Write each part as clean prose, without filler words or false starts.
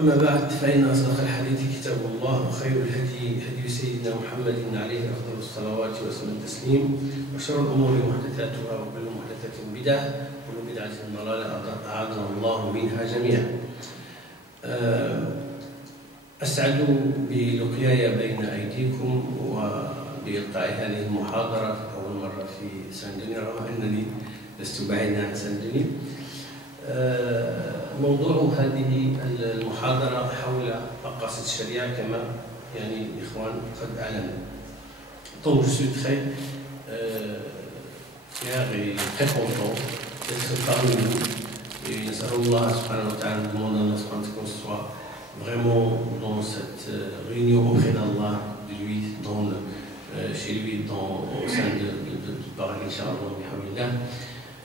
أما بعد فإن أصدق الحديث كتاب الله وخير الهدي هدي سيدنا محمد عليه أفضل الصلوات وأتم التسليم وشر الأمور محدثاتها وكل محدثة بدعة وكل بدعة ضلالة أعاذنا الله منها جميعا. أسعد بلقياي بين أيديكم وبإلقاء هذه المحاضرة أول مرة في سان-ديني رغم أنني لست بعيدا عن سان-ديني. موضوع هذه المحاضرة حول مقاصد الشريعة كما يعني الإخوان قد أعلنوا. Donc je suis très fier et très content d'être parmi vous et Allah subhanahu wa ta'ala demande à Allah subhanahu qu'on soit vraiment dans cette réunion auprès d'Allah, de lui, chez lui, au sein de paradis, Inch'Allah.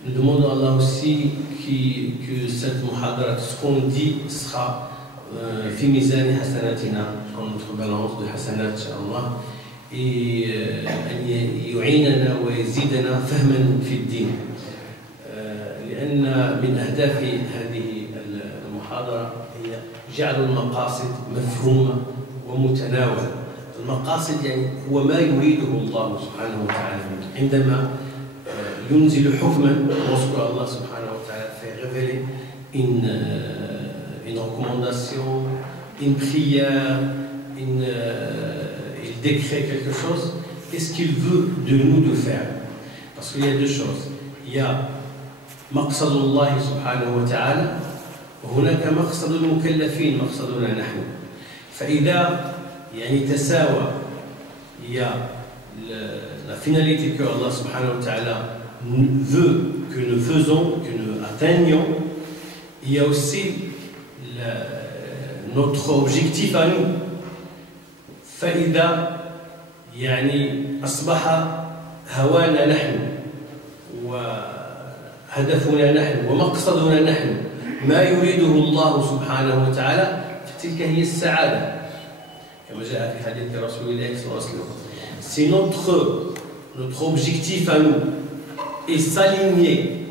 Nous demandons à Allah aussi que cette muhadara, ce qu'on dit sera fi mizani hasanatina, dans notre balance de hasanat, Inch'Allah, et يعيننا ويزيدنا فهما في الدين. لأن من أهداف هذه المحاضرة هي جعل المقاصد مفهومة ومتناولة. المقاصد يعني هو ما يريده الله سبحانه وتعالى عندما ينزل حكما lorsque Allah subhanahu wa ta'ala fait révéler une recommandation, une prière, il décrète quelque chose. Qu'est-ce qu'il veut de nous de faire? Parce qu'il y a deux choses. Il y a مقصد الله سبحانه وتعالى وهناك مقصد المكلفين مقصدنا نحن. فإذا يعني تساوى il y a la finalité que Allah subhanahu wa ta'ala veut que nous faisons, que nous atteignions, il y a aussi notre objectif à nous. فإذا يعني أصبح هوانا نحن وهدفنا نحن ومقصدنا نحن ما يريده الله سبحانه وتعالى فتلك هي السعادة كما جاء في حديث رسول الله صلى الله عليه وسلم. Si notre objectif à nous est s'aligner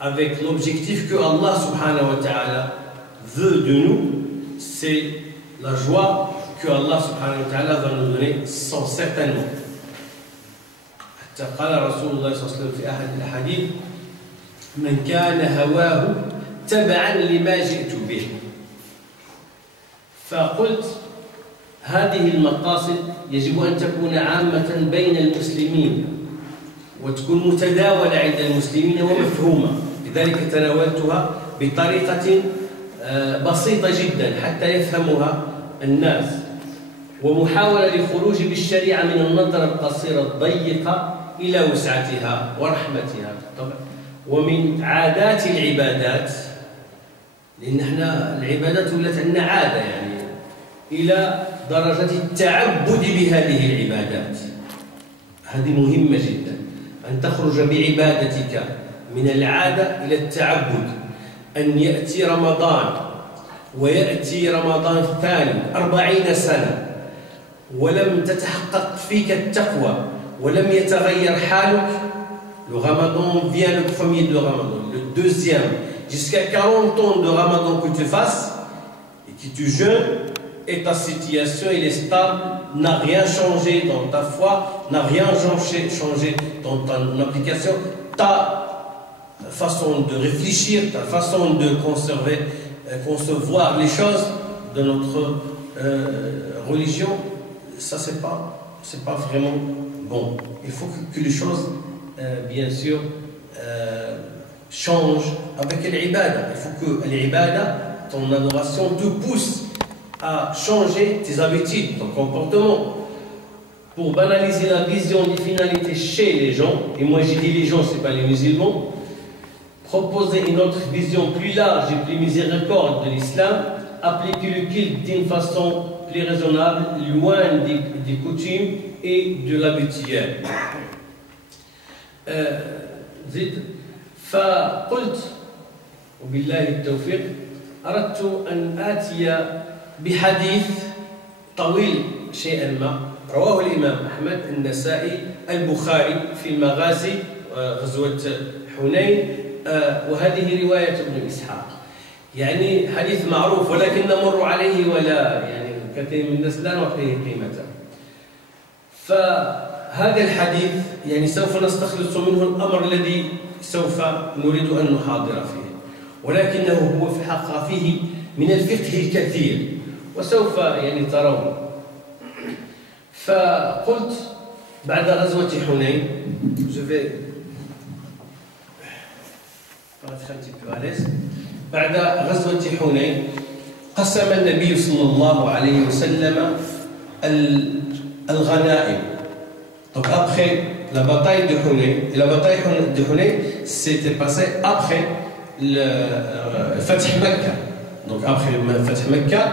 avec l'objectif que Allah subhanahu wa ta'ala veut de nous, c'est la joie que Allah subhanahu wa ta'ala va nous donner sans certainement. حتى قال رسول الله صلى الله عليه وسلم في أحد الأحاديث من كان هواه تبعا لما جئت به. فقلت هذه المقاصد يجب أن تكون عامة بين المسلمين وتكون متداولة عند المسلمين ومفهومة. لذلك تناولتها بطريقة بسيطة جدا حتى يفهمها الناس ومحاولة للخروج بالشريعة من النظرة القصيرة الضيقة إلى وسعتها ورحمتها طبعا ومن عادات العبادات لأن احنا العبادات ولات عندنا عادة يعني إلى درجة التعبد بهذه العبادات. هذه مهمة جدا أن تخرج بعبادتك من العادة إلى التعبد. أن يأتي رمضان ويأتي رمضان الثاني 40 سنة ولم تتحقق فيك التقوى ولم يتغير حالك. Le Ramadan vient le premier de Ramadan, le deuxième, jusqu'à 40 ans de Ramadan que tu fasses et que tu jeûnes et ta situation elle est stable, n'a rien changé dans ta foi, n'a rien changé dans ton application, ta façon de réfléchir, ta façon de concevoir les choses de notre religion, ça c'est pas vraiment bon. Il faut que les choses bien sûr changent avec l'ibada. Il faut que l'ibada, ton adoration te pousse à changer tes habitudes, ton comportement. Pour banaliser la vision des finalités chez les gens, et moi j'ai dit les gens, ce n'est pas les musulmans, proposer une autre vision plus large et plus miséricorde de l'islam, appliquer le culte d'une façon plus raisonnable, loin des coutumes et de l'habituel. فقلت وبالله التوفيق أردت أن آتي بحديث طويل شيئا ما رواه الإمام أحمد النسائي البخاري في المغازي غزوة حنين وهذه رواية ابن إسحاق. يعني حديث معروف ولكن نمر عليه ولا يعني كثير من الناس لا نعطيه قيمته. فهذا الحديث يعني سوف نستخلص منه الأمر الذي سوف نريد أن نحاضر فيه، ولكنه هو في الحقيقة فيه من الفقه الكثير وسوف يعني ترون. فقلت بعد غزوة حنين بعد غزوة حنين قسم النبي صلى الله عليه وسلم الغنائم. Donc après la bataille de Hunayn, s'était passé après le Fatih Mecca. Donc après le Fatih Mecca,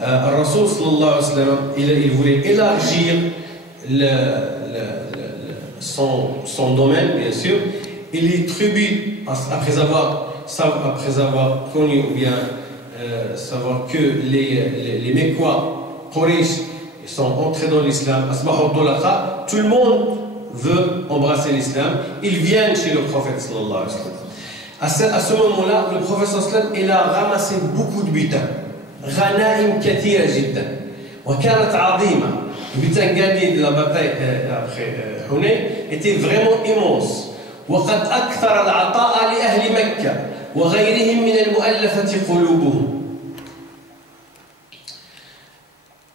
le Rasoul sallallahu alayhi wa sallam, il voulait élargir son domaine, bien sûr, et les tribus, après avoir connu ou bien savoir que les Mecquois, Quraysh, sont entrés dans l'islam, tout le monde veut embrasser l'islam, ils viennent chez le prophète sallallahu alayhi wa sallam. À ce moment-là, le prophète sallallahu alayhi wa sallam, il a ramassé beaucoup de butin. غنائم كثيرة جدا وكانت عظيمة. Le butin gagné de la bataille après Hunayn était vraiment immense. وقد أكثر العطاء لأهل مكة وغيرهم من المؤلفة قلوبهم.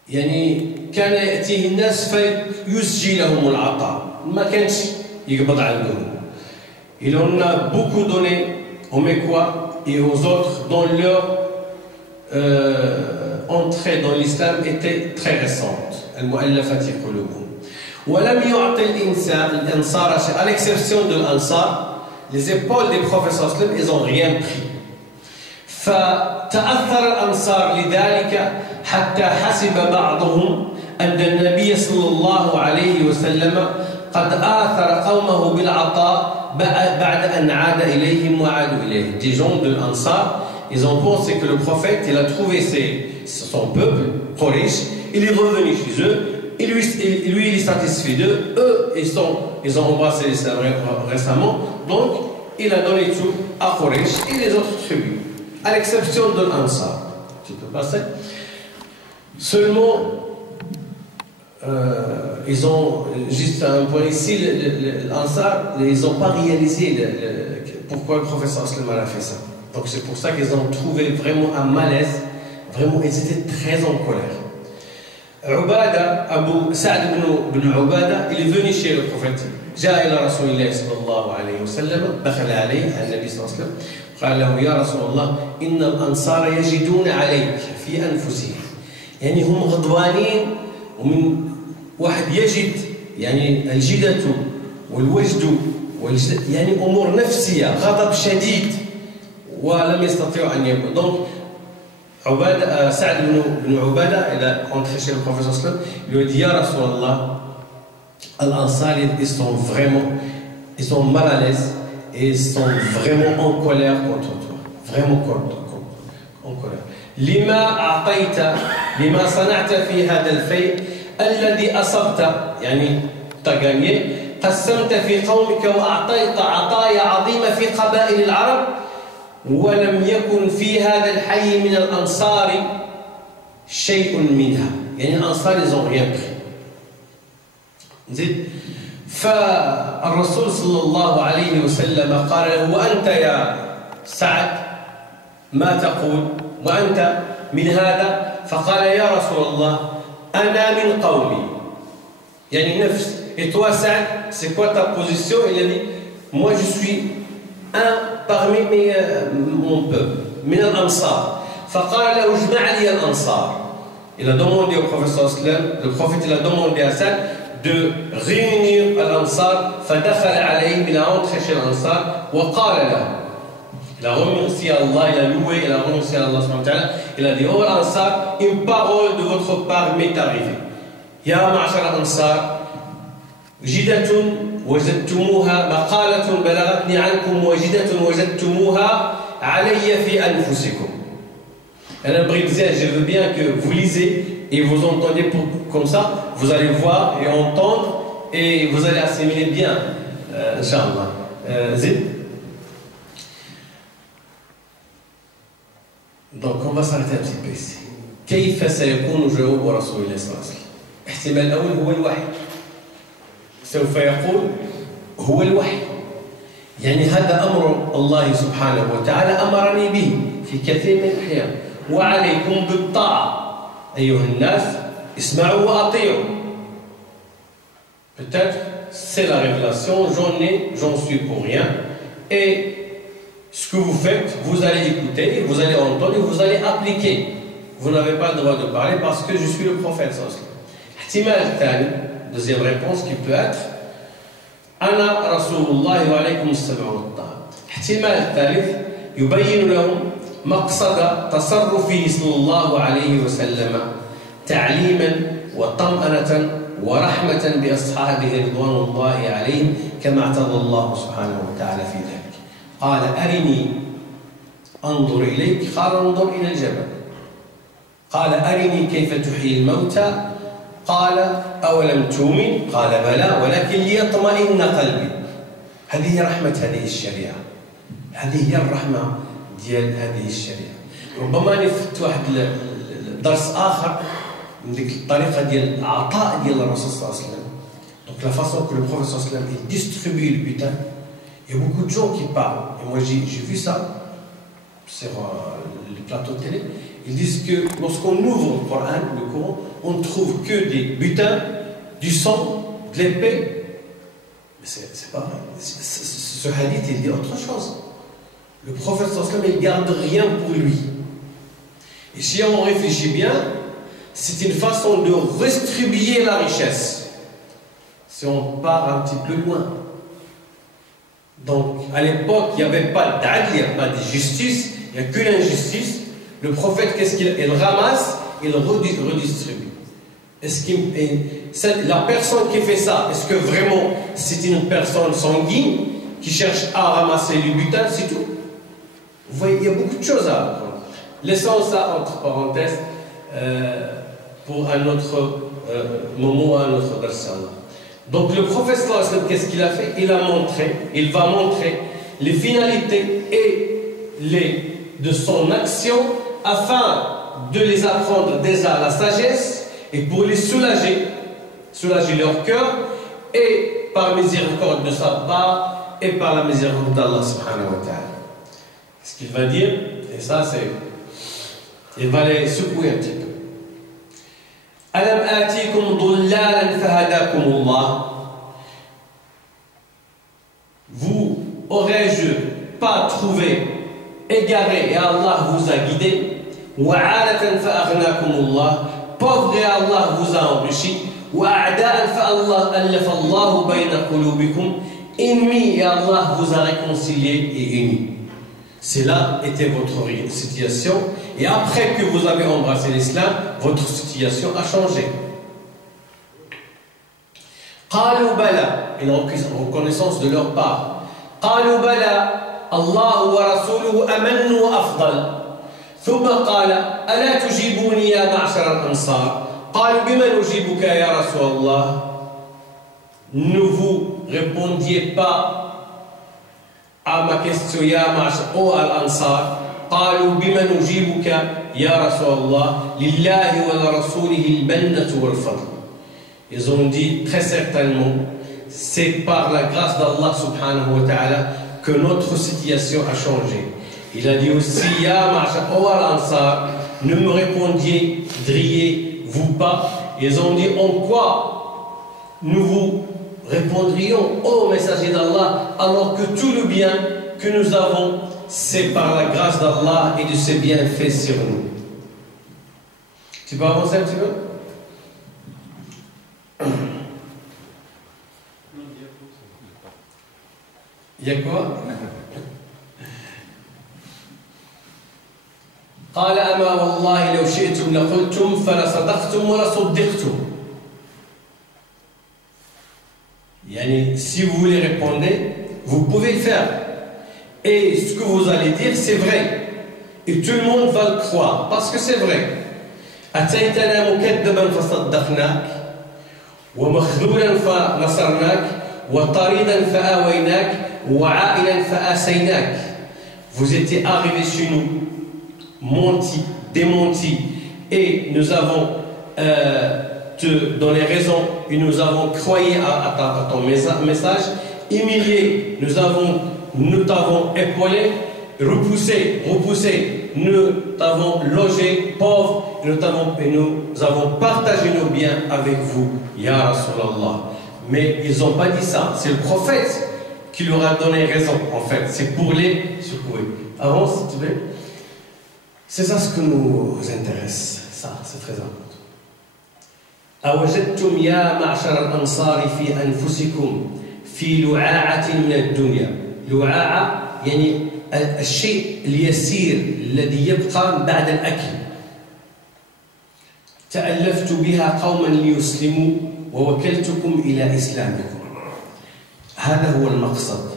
يعني كان يأتيه الناس فيسجي لهم العطاء، ما كانش يقبض عندهم. Il en a beaucoup donné aux Mecquois et aux autres dont leur entrée dans l'islam était très récente. المؤلفة قلوبهم. ولم يعطي الأنصار شيئا. À l'exception de l'Ansar, les épaules des prophètes sallallahu alayhi wa sallam, ils n'ont rien pris. فتأثر الأنصار لذلك حتى حسب بعضهم أن النبي صلى الله عليه وسلم قد آثر قومه بالعطاء بعد أن عاد إليهم وعادوا إليه. Des gens de l'Ansar, ils ont pensé que le prophète, il a trouvé son peuple, Quraysh, il est revenu chez eux, et lui il est satisfait d'eux, eux ils ont embrassé l'islam récemment, donc il a donné tout à Quraysh et les autres tribus, à l'exception de l'Ansar. Tu peux passer? Seulement, ils ont, juste un point ici, l'Ansar, ils n'ont pas réalisé pourquoi le professeur Salman a fait ça. Donc c'est pour ça qu'ils ont trouvé vraiment un malaise, vraiment ils étaient très en colère. Ubada, Abu Sa'd ibn Ubada, il est venu chez le prophète. جاء إلى رسول الله صلى الله عليه وسلم، دخل عليه النبي صلى الله عليه وسلم، قال له يا رسول الله إن الأنصار يجدون عليك في أنفسهم. يعني هم غضبانين، ومن واحد يجد يعني الجدة والوجد يعني أمور نفسية، غضب شديد ولم يستطيعوا أن يكون. Donc Sa'd ibn Ubada, il a entré chez le prophète sallallahu alayhi wa sallam, il lui a dit Ya Rasulallah, Al-Ansar, ils sont mal à l'aise et ils sont vraiment en colère contre toi, vraiment en colère. لما صنعت في هذا الفيء الذي أصبت، يعني تغني قسمت في قومك وأعطيت عطايا عظيمة في قبائل العرب ولم يكن في هذا الحي من الأنصار شيء منها. يعني الأنصار ils ont rien pris. زين. فالرسول صلى الله عليه وسلم قال له وأنت يا سعد ما تقول وأنت من هذا؟ فقال يا رسول الله أنا من قومي، يعني نفس. Et toi Saad, c'est quoi ta position? Il a dit moi je suis un parmi mon peuple, من الأنصار. فقال له اجمع لي الأنصار. Il a demandé au prophète sallallahu alayhi wa sallam, le prophète il a demandé à Saad de réunir l'Ansar. فدخل عليهم, il a entré chez l'Ansar وقال له, il a remercié Allah, il a loué, il a remercié Allah subhanahu wa ta'ala, il a dit oh l'Ansar, une parole de votre part m'est arrivée. يا معشر الأنصار جدة وجدتموها، مقالة بلغتني عنكم وجدة وجدتموها علي في أنفسكم. Un bridzel, je veux bien que vous lisez et vous entendez comme ça, vous allez voir et entendre et vous allez assimiler bien, Inch'Allah. Zid. Donc on va s'arrêter un petit peu ici. كيف سيكون جواب رسول الله صلى الله عليه وسلم؟ الاحتمال الأول هو الوحي. سوف يقول هو الوحي. يعني هذا أمر الله سبحانه وتعالى أمرني به في كثير من الأحيان. وعليكم بالطاعة أيها الناس اسمعوا وأطيعوا. Peut-être c'est la révélation, j'en suis pour rien. Et ce que vous faites, vous allez écouter, vous allez entendre et vous allez appliquer. Vous n'avez pas le droit de parler parce que je suis le prophète. Deuxième réponse qui peut être أنا رسول الله وعليكم السمع والطاعة. احتمال الثالث يبين لهم مقصد تصرفه صلى الله عليه وسلم تعليما وطمأنة ورحمة بأصحابه رضوان الله عليهم كما اعتضى الله سبحانه وتعالى في ذلك. قال أرني أنظر إليك قال انظر إلى الجبل. قال أرني كيف تحيي الموتى قال أولم تؤمن قال بلى ولكن ليطمئن قلبي. هذه رحمة هذه الشريعة. هذه هي الرحمة ديال هذه الشريعة. ربما نفت واحد درس آخر من ديك الطريقة ديال العطاء ديال الرسول صلى الله عليه وسلم. Donc la façon que le prophète صلى الله عليه وسلم il distribue le butin. Il y a beaucoup de gens qui parlent. Et moi j'ai vu ça sur les plateaux de télé. Ils disent que lorsqu'on ouvre le Coran, on ne trouve que des butins, du sang, de l'épée. Mais c'est pas vrai. Ce hadith, il dit autre chose. Le prophète sallallahu alayhi wa sallam, il ne garde rien pour lui. Et si on réfléchit bien, c'est une façon de redistribuer la richesse. Si on part un petit peu loin. Donc, à l'époque, il n'y avait pas d'adl, il n'y a pas de justice, il n'y a qu'une injustice. Le prophète, qu'est-ce qu'il ramasse, il redistribue. Est-ce que la personne qui fait ça, est-ce que vraiment c'est une personne sanguine qui cherche à ramasser le butin, c'est tout? Vous voyez, il y a beaucoup de choses à apprendre. Laissons ça entre parenthèses pour un autre moment, un autre verset. Donc le prophète sallallahu alayhi wa sallam, qu'est-ce qu'il a fait? Il va montrer les finalités et de son action afin de les apprendre déjà la sagesse et pour les soulager leur cœur et par miséricorde de sa part et par la miséricorde d'Allah subhanahu wa ta'ala. Ce qu'il va dire, et ça c'est, il va les secouer un petit peu. Alam atikum dhullalan fahadakumullah. Vous aurais-je pas trouvé égaré et Allah vous a guidé? وعالة فأغناكم الله. Pauvre et Allah vous a enrichi. وأعداء فألف الله بين قلوبكم. Ennemi et Allah vous a réconcilié et unis. Cela était votre situation. Et après que vous avez embrassé l'islam, votre situation a changé. قالوا بلى. Une reconnaissance de leur part. قالوا بلى الله ورسوله أمن وأفضل. ثم قال ألا تجيبوني يا معشر الأنصار. قالوا بما نجيبك يا رسول الله. Ne vous répondiez pas à ma question يا معشر أو الأنصار. قالوا بما نجيبك يا رسول الله لله ولرسوله المنة والفضل. Ils ont dit très certainement c'est par la grâce d'Allah subhanahu wa ta'ala que notre situation a changé. Il a dit aussi Ya ma'ashar al-ansar, ne me répondiez-vous pas? Ils ont dit en quoi nous vous répondrions ô messager d'Allah alors que tout le bien que nous avons c'est par la grâce d'Allah et de ses bienfaits sur nous. Tu peux avancer un petit peu? Il y a quoi? قال أما والله لو شئتم لقلتم فلصدقتم ولصدقتم. Yani, si vous voulez répondre, vous pouvez le faire. Et ce que vous allez dire, c'est vrai. Et tout le monde va le croire, parce que c'est vrai. أتيتنا مكذبا فصدقناك ومخذولا فنصرناك وطريدا فآويناك وعائلا فآسيناك. Vous étiez arrivé chez nous menti, démenti, et nous avons te donné raison, et nous avons croyé à ton message, humilié, nous t'avons épaulé, repoussé, nous t'avons logé, pauvre, et nous avons partagé nos biens avec vous, Ya Rasulallah. Mais ils n'ont pas dit ça, c'est le prophète qui leur a donné raison, en fait, c'est pour les secouer. Avance, s'il te plaît. C'est ça ce qui nous intéresse, ça, c'est très important. أوجدتم يا معشر الأنصار في أنفسكم في لعاعة من الدنيا. لعاعة يعني الشيء اليسير الذي يبقى بعد الأكل. تألفت بها قوما ليسلموا ووكلتكم إلى إسلامكم. هذا هو المقصد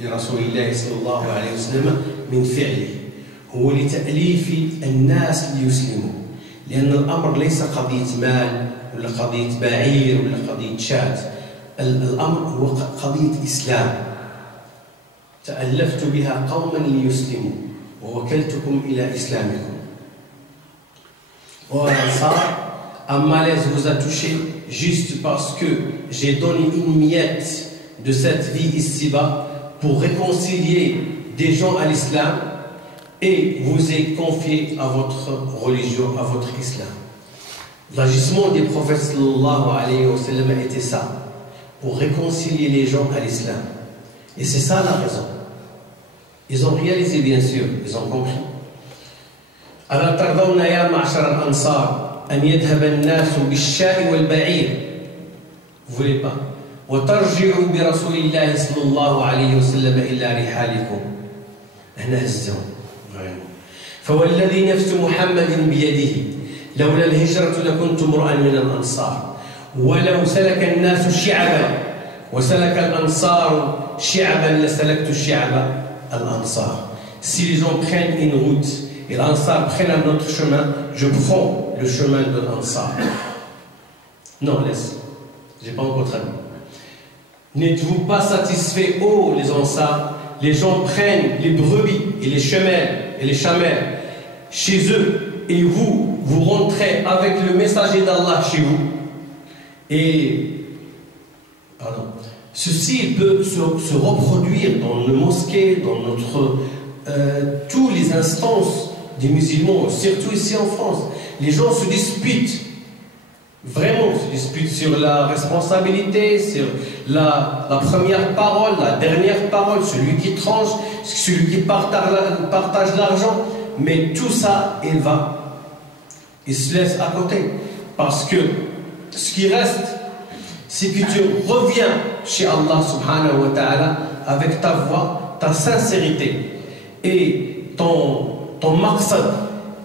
لرسول الله صلى الله عليه وسلم من فعله، هو لتأليف الناس ليسلموا، لأن الأمر ليس قضية مال ولا قضية بعير ولا قضية شاة، الأمر هو قضية إسلام. تألفت بها قوما ليسلموا ووكلتكم إلى إسلامكم. Ça, un malaise vous a touché juste parce que j'ai donné une miette de cette vie ici-bas pour réconcilier des gens à l'islam et vous ai confié à votre religion, à votre islam. L'agissement des prophètes sallallahu alayhi wa sallam était ça, pour réconcilier les gens à l'islam. Et c'est ça la raison. Ils ont réalisé, bien sûr, ils ont compris. ألا ترضون يا معشر الأنصار أن يذهب الناس بالشاء والبعير. Vous voulez pas. وترجعوا برسول الله صلى الله عليه وسلم إلى رحالكم. هنا هزهم. فوالذي نفس محمد بيده لولا الهجرة لكنت امرأ من الأنصار ولو سلك الناس شعبا وسلك الأنصار شعبا لسلكت الشعب الأنصار. Si les gens prennent une route et l'Ansar prennent un autre chemin, je prends le chemin de l'Ansar. Non, laisse. J'ai pas encore traduit. N'êtes-vous pas satisfaits, oh les Ansar? Les gens prennent les brebis et les chamelles chez eux et vous rentrez avec le messager d'Allah chez vous. Et ceci peut se reproduire dans nos mosquées, dans notre tous les instances des musulmans, surtout ici en France. Les gens se disputent, vraiment se disputent sur la responsabilité, sur la première parole, la dernière parole, celui qui tranche, celui qui partage l'argent. Mais tout ça, il se laisse à côté. Parce que ce qui reste, c'est que tu reviens chez Allah subhanahu wa ta'ala avec ta voix, ta sincérité et ton maqsad,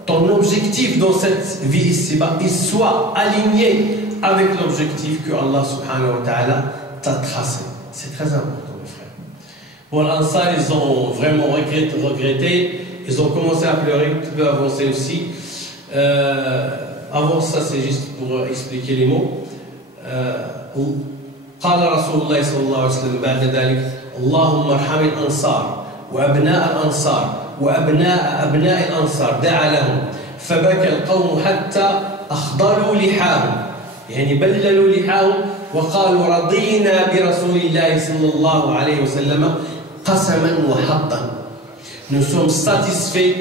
ton objectif dans cette vie ici-bas, il soit aligné avec l'objectif que Allah subhanahu wa ta'ala t'a tracé. C'est très important, mes frères. Bon, l'Ansar, ils ont vraiment regretté, ils ont commencé à pleurer, tu peux avancer aussi. Avant ça, c'est juste pour expliquer les mots. قال رسول الله صلى الله عليه وسلم بعد ذلك اللهم ارحم الأنصار وأبناء الأنصار وأبناء الأنصار دعا لهم فبكى القوم حتى أخضروا لحاهم يعني بللوا لحاهم وقالوا رضينا برسول الله صلى الله عليه وسلم قسما وحقا. Nous sommes satisfaits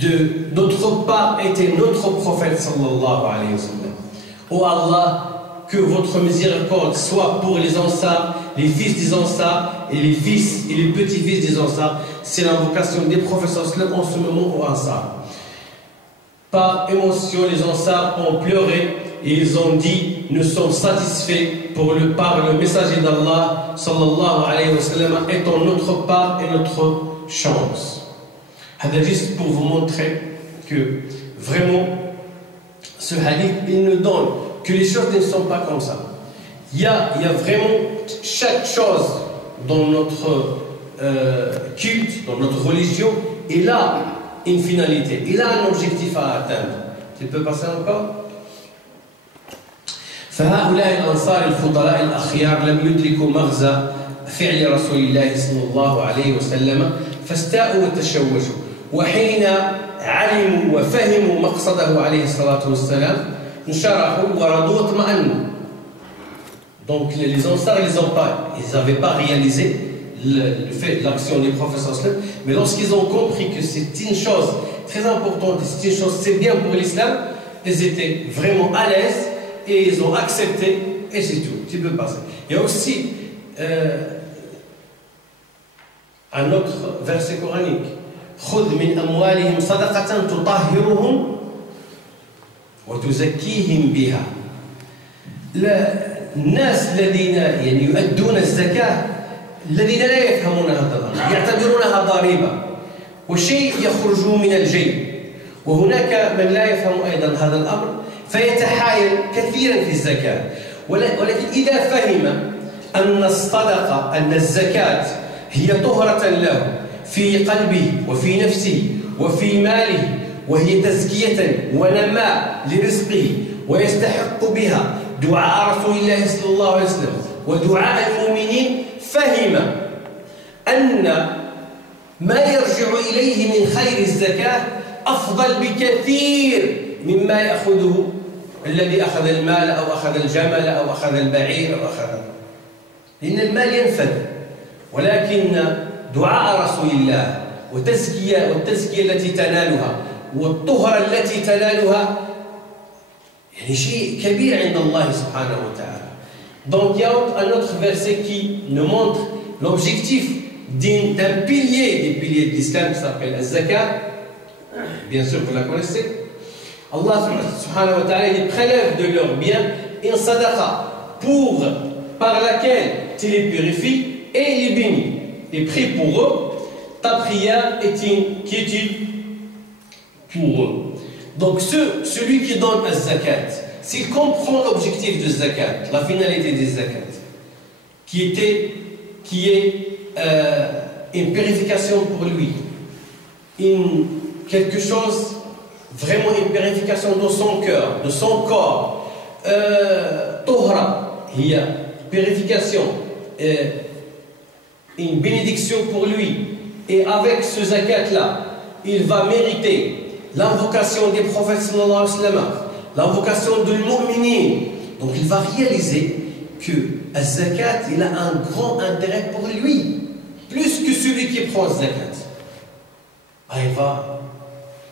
de notre part était notre prophète sallallahu alayhi wa sallam. Oh Allah, que votre miséricorde soit pour les Ansar, les fils des Ansar et les fils et les petits-fils des Ansar. C'est l'invocation des prophètes en ce moment aux Ansar. Par émotion, les Ansar ont pleuré et ils ont dit nous sommes satisfaits par le messager d'Allah sallallahu alayhi wa sallam étant notre part et notre chance. C'est juste pour vous montrer que vraiment ce hadith il nous donne que les choses ne sont pas comme ça. Il y a vraiment chaque chose dans notre culte, dans notre religion, il a une finalité, il a un objectif à atteindre. Tu peux passer encore? فهؤلاء الأنصار الفضلاء الأخيار لم يدركوا مغزى فعل رسول الله صلى الله عليه وسلم فاستاءوا وتشوشوا وحين علموا وفهموا مقصده عليه الصلاة والسلام انشرحوا ورضوا واطمأنوا. Donc les Ansar, ils n'avaient pas réalisé le fait de l'action du prophète sallam, mais lorsqu'ils ont compris que c'est une chose très importante, c'est une chose, c'est bien pour l'islam, ils étaient vraiment à l'aise et ils ont accepté et c'est tout, tu peux passer. Il y a aussi un autre verset coranique. خذ من أموالهم صدقة تطهرهم وتزكيهم بها. الناس الذين يعني يؤدون الزكاة الذين لا يفهمون هذا الأمر يعتبرونها ضريبة وشيء يخرج من الجيب، وهناك من لا يفهم أيضا هذا الأمر فيتحايل كثيرا في الزكاة. ولكن إذا فهم أن الصدقة أن الزكاة هي طهرة له في قلبه وفي نفسه وفي ماله، وهي تزكية ونماء لرزقه، ويستحق بها دعاء رسول الله صلى الله عليه وسلم ودعاء المؤمنين، فهم أن ما يرجع إليه من خير الزكاة أفضل بكثير مما يأخذه الذي أخذ المال أو أخذ الجمل أو أخذ البعير أو أخذ، لأن المال ينفد، ولكن دعاء رسول الله والتزكية التي تنالها والطهرة التي تنالها يعني شيء كبير عند الله سبحانه وتعالى. Donc il y a un autre verset qui nous montre l'objectif d'un pilier des piliers de l'islam qui s'appelle al-zakat. Bien sûr vous la connaissez. Allah subhanahu wa ta'ala il prélève de leurs biens une sadaqa par laquelle tu les purifies et les bénis. Et prie pour eux, ta prière est une quiétude pour eux. Donc celui qui donne un zakat, s'il comprend l'objectif de zakat, la finalité des zakat, qui est une purification pour lui, quelque chose, vraiment une purification de son cœur, de son corps, tohra, il y a purification, une bénédiction pour lui, et avec ce zakat-là, il va mériter l'invocation des prophètes sallallahu alayhi wa sallam, l'invocation de l'mu'minin. Donc il va réaliser que le zakat, il a un grand intérêt pour lui, plus que celui qui prend le zakat.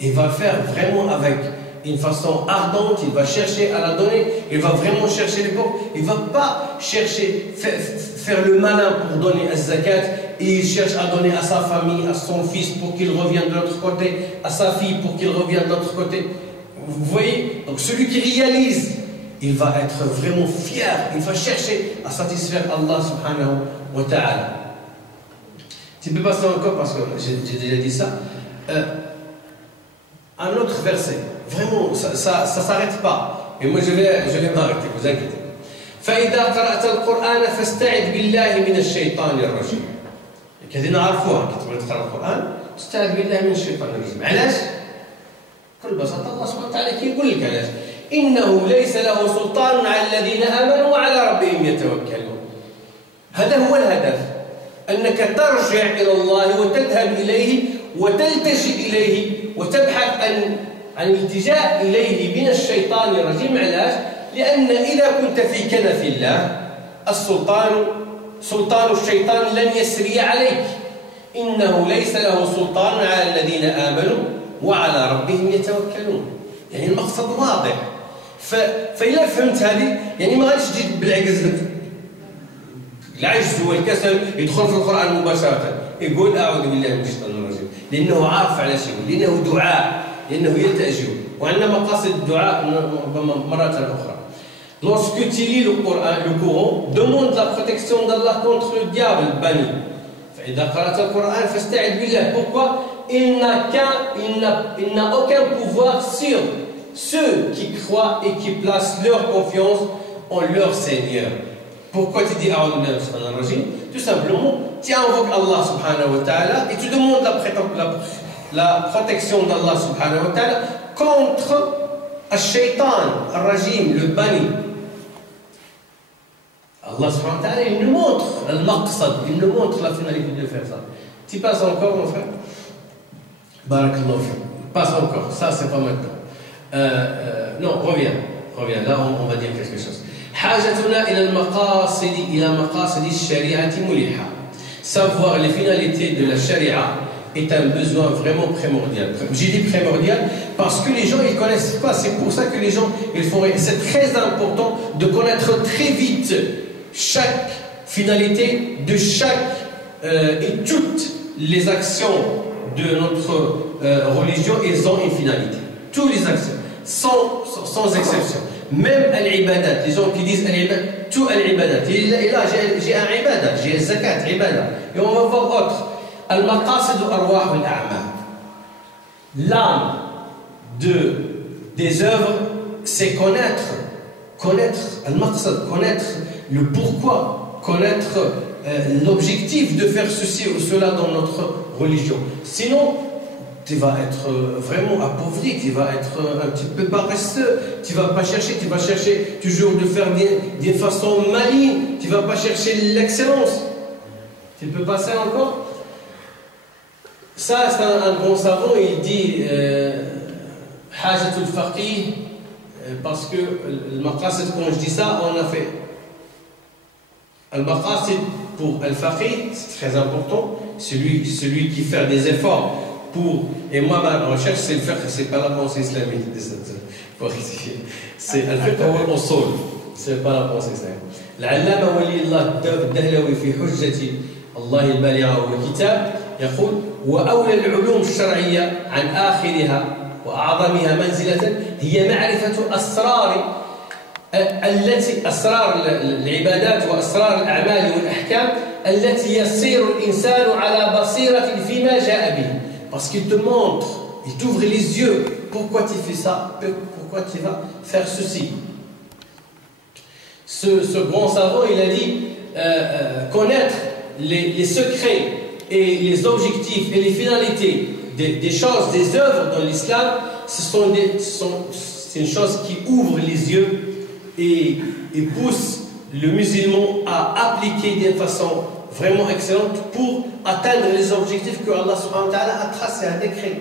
Il va faire vraiment avec une façon ardente, il va chercher à la donner, il va vraiment chercher les pauvres, il ne va pas chercher, faire le malin pour donner à zakat, et il cherche à donner à sa famille, à son fils pour qu'il revienne de l'autre côté, à sa fille pour qu'il revienne de l'autre côté. Vous voyez? Donc celui qui réalise, il va être vraiment fier, il va chercher à satisfaire Allah subhanahu wa ta'ala. Tu peux passer encore parce que j'ai déjà dit ça. Un autre verset, vraiment, ça ne s'arrête pas. Et moi je vais m'arrêter, vous inquiétez. فإذا قرأت القرآن فاستعذ بالله من الشيطان الرجيم. كذا نعرفوها كي تقرأ القرآن استعذ بالله من الشيطان الرجيم. علاش؟ بكل بساطة الله سبحانه وتعالى كيقول لك علاش؟ إنه ليس له سلطان على الذين آمنوا وعلى ربهم يتوكلون. هذا هو الهدف، أنك ترجع إلى الله وتذهب إليه وتلتجئ إليه وتبحث عن الالتجاء إليه من الشيطان الرجيم. علاش؟ لأن إذا كنت في كنف الله سلطان الشيطان لن يسري عليك. إنه ليس له سلطان على الذين آمنوا وعلى ربهم يتوكلون. يعني المقصد واضح. فإذا فهمت هذه يعني ما غاديش تجي بالعجز، العجز والكسل يدخل في القرآن مباشرة يقول أعوذ بالله من الشيطان الرجيم، لأنه عارف على شيء، لأنه دعاء، لأنه يلتجئ. وعندنا مقاصد الدعاء مرة أخرى. Lorsque tu lis le Coran, demande la protection d'Allah contre le diable banni. فإذا قرأت القرآن فاستعذ بالله. Pourquoi? Il n'a aucun pouvoir sur ceux qui croient et qui placent leur confiance en leur Seigneur. Pourquoi tu dis A'udhu billahi minash shaitanir rajim? Tout simplement, tu invoques Allah subhanahu wa ta'ala et tu demandes la protection d'Allah subhanahu wa ta'ala contre al-shaytan, al-rajim, le banni. Allah subhanahu wa ta'ala, il nous montre al-maqsad, il nous montre la finalité de faire ça. Tu passes encore, mon frère? Barakallahu fiik. passe encore, ça c'est pas maintenant. Non, reviens, là on va dire quelque chose. حاجتنا إلى مقاصد الشريعة ملحة. Savoir les finalités de la charia est un besoin vraiment primordial. J'ai dit primordial parce que les gens ils connaissent pas. C'est pour ça que les gens ils font. C'est très important de connaître très vite chaque finalité de chaque et toutes les actions de notre religion. Ils ont une finalité. Toutes les actions, sans exception. Même al-ibadat, les gens qui disent al-ibadat, tout al-ibadat. Et là, j'ai un ibadat, j'ai un zakat, ibadat. Et on va voir autre. Al-maqasid arwah al-a'mal. L'âme des œuvres, c'est connaître al-maqsad, connaître le pourquoi, connaître l'objectif de faire ceci ou cela dans notre religion. Sinon, tu vas être vraiment appauvri, tu vas être un petit peu paresseux, tu vas pas chercher, tu vas chercher toujours de faire d'une façon maligne, tu vas pas chercher l'excellence. Tu peux passer encore? Ça, c'est un grand savant, il dit Hajatul Faqih, parce que le maqasid, quand je dis ça, on a fait le maqasid pour le faqih, c'est très important, celui qui fait des efforts. Et moi, ma recherche, c'est le fiqh, c'est pas la pensée islamique. C'est le fiqh ou l'usul, c'est pas la pensée islamique. العلامة ولي الله الدهلوي في حجة الله البالغة والكتاب يقول: وأولى العلوم الشرعية عن آخرها وأعظمها منزلة هي معرفة أسرار العبادات وأسرار الأعمال والأحكام التي يسير الإنسان على بصيرة فيما جاء به. Parce qu'il te montre, il t'ouvre les yeux. Pourquoi tu fais ça? Pourquoi tu vas faire ceci? Ce grand savant, il a dit connaître les secrets et les objectifs et les finalités des choses, des œuvres dans l'islam, c'est une chose qui ouvre les yeux et pousse le musulman à appliquer d'une façon vraiment excellente pour atteindre les objectifs que Allah subhanahu wa ta'ala a tracés, a décret.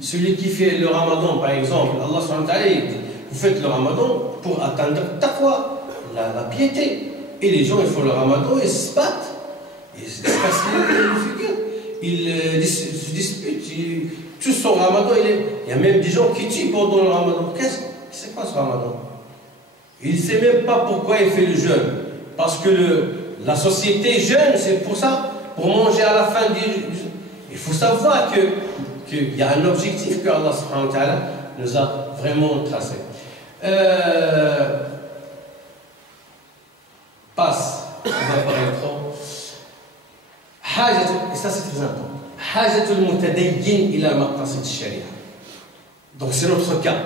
Celui qui fait le ramadan, par exemple, Allah subhanahu wa ta'ala dit: vous faites le ramadan pour atteindre taqwa, la piété. Et les gens, ils font le ramadan, ils se battent, ils se cassent les figures, ils se disputent, tout son ramadan, il y a même des gens qui tuent pendant le ramadan. C'est quoi ce ramadan? Il ne sait même pas pourquoi il fait le jeûne. Parce que la société jeûne, c'est pour ça, pour manger à la fin du... Il faut savoir qu'il y a un objectif que Allah subhanahu wa ta'ala nous a vraiment tracé. Passe, on va parler trop. Et ça c'est très important. Hajatul mutadayyin ila maqasid sharia. Donc c'est notre cas.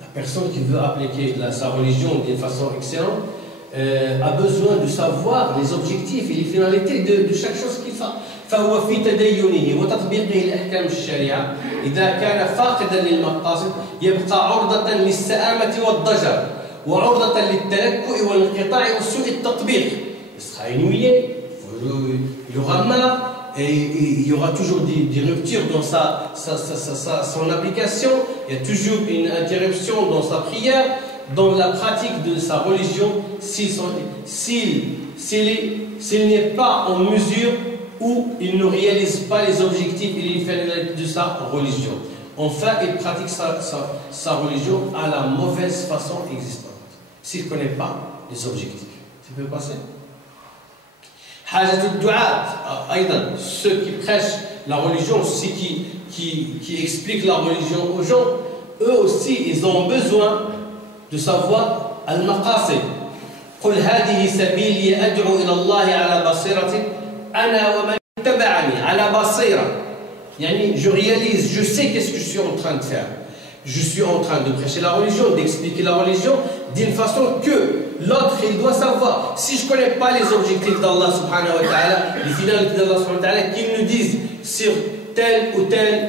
La personne qui veut appliquer sa religion d'une façon excellente a besoin de savoir les objectifs et les finalités de chaque chose qu'il fait. فهو في تدينه وتطبيقه لأحكام الشريعة إذا كان فاقدا للمقاصد يبقى عرضة للسآمة والضجر وعرضة للتلكؤ والانقطاع وسوء التطبيق. Il sera ennuyé, il aura marre, et il y aura toujours des ruptures dans son application, il y a toujours une interruption dans sa prière, dans la pratique de sa religion, s'il n'est pas en mesure ou il ne réalise pas les objectifs et les finalités de sa religion. Enfin, il pratique sa religion à la mauvaise façon existante. S'il ne connaît pas les objectifs. Tu peux passer? Ceux qui prêchent la religion, ceux qui expliquent la religion aux gens, eux aussi, ils ont besoin de savoir al-maqasid. قل هذه سبيلي أدعو إلى الله على بصيرة أنا ومن اتبعني على بصيرة. يعني je réalise, je sais qu'est-ce que je suis en train de faire. Je suis en train de prêcher la religion, d'expliquer la religion d'une façon que l'autre il doit savoir. Si je ne connais pas les objectifs d'Allah subhanahu wa ta'ala, les finalités d'Allah subhanahu wa ta'ala qui nous disent sur tel ou tel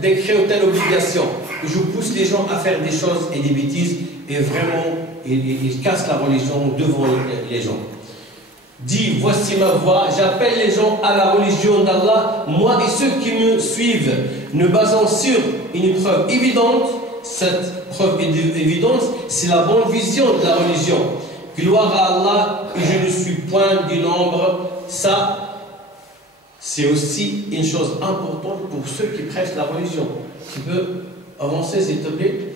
décret ou telle obligation, je pousse les gens à faire des choses et des bêtises et vraiment ils cassent la religion devant les gens. dit voici ma voie, j'appelle les gens à la religion d'Allah, moi et ceux qui me suivent, ne basant sur une preuve évidente. Cette preuve évidente, c'est la bonne vision de la religion. Gloire à Allah, et je ne suis point du nombre. Ça, c'est aussi une chose importante pour ceux qui prêchent la religion. Tu peux avancer s'il te plaît.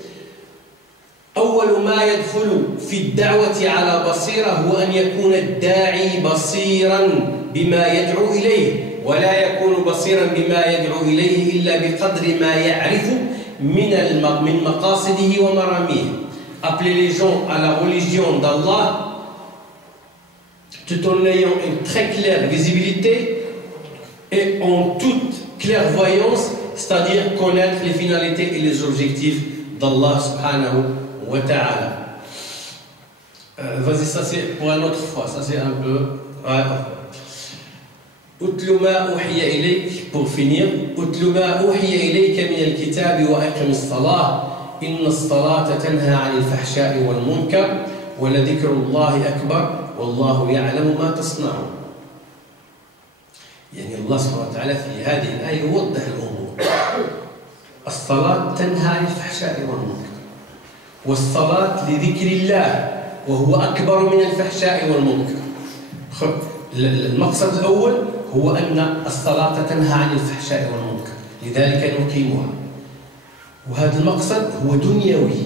أول ما يدخل في الدعوة على بصيرة هو أن يكون الداعي بصيرا بما يدعو إليه ولا يكون بصيرا بما يدعو إليه إلا بقدر ما يعرف من مقاصده ومراميه. Appeler les gens à la religion d'Allah tout en ayant une très claire visibilité et en toute clairvoyance, c'est-à-dire connaître les finalités et les objectifs d'Allah subhanahu wa ta'ala. Vas-y, ça c'est pour une autre fois, ça c'est un peu... أتل ما أوحي إليك pour finir. أتل ما أوحي إليك من الكتاب وأقم الصلاة إن الصلاة تنهى عن الفحشاء والمنكر ولذكر الله أكبر والله يعلم ما تصنعون. يعني الله سبحانه وتعالى في هذه الآية يوضح الأمور. الصلاة تنهى عن الفحشاء والمنكر والصلاة لذكر الله وهو أكبر من الفحشاء والمنكر. المقصد الأول هو أن الصلاة تنهى عن الفحشاء والمنكر لذلك نقيمها، وهذا المقصد هو دنيوي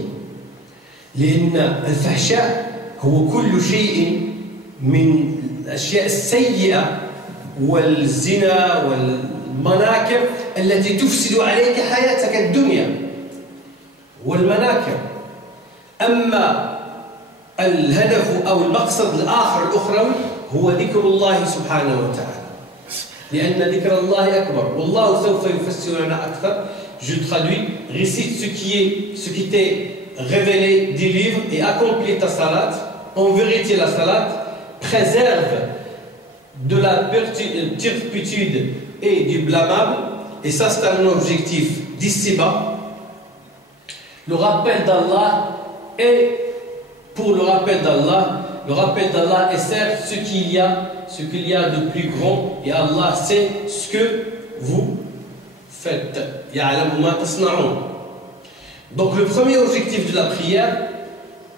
لأن الفحشاء هو كل شيء من الأشياء السيئة والزنا والمناكر التي تفسد عليك حياتك الدنيا والمناكر. أما الهدف أو المقصد الآخر الأخروي هو ذكر الله سبحانه وتعالى لأن ذكر الله أكبر والله سوف يفسر لنا أكثر. Je traduis, récite ce qui t'est révélé du livre et accomplis ta salat. En vérité, la salat préserve de la turpitude et du blâmable, et ça c'est un objectif d'ici-bas. Le rappel d'Allah est pour le rappel d'Allah est certes ce qu'il y a de plus grand, et Allah sait ce que vous faites. Donc le premier objectif de la prière,